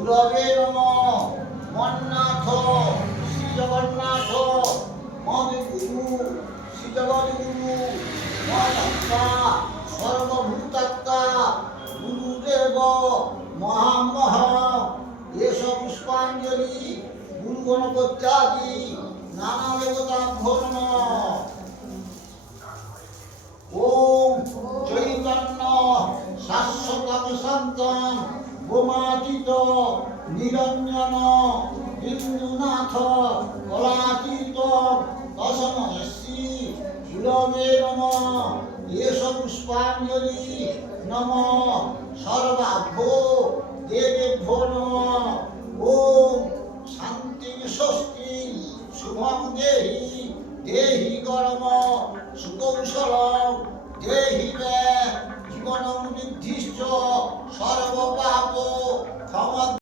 গুরবে নমঃ। মন্নাথ শ্রী জগন্নাথ মদ্গুরু শ্রী জগদ্গুরু মদত্তা সর্বভূতাত্মা গুরুদেব মহামহ। এস পুষ্পাঞ্জলি গুরু গণপত্যাদি নানা দেবতাভ্যো নমঃ। ওম চৈতন্য শাশ্বতম শান্তম বোমাতীত নিরঞ্জন বিন্দুনাথ কলাতীত তসময়সি গুরবে নমঃ। এস পুষ্পাঞ্জলি নমঃ। সর্বাভ্যো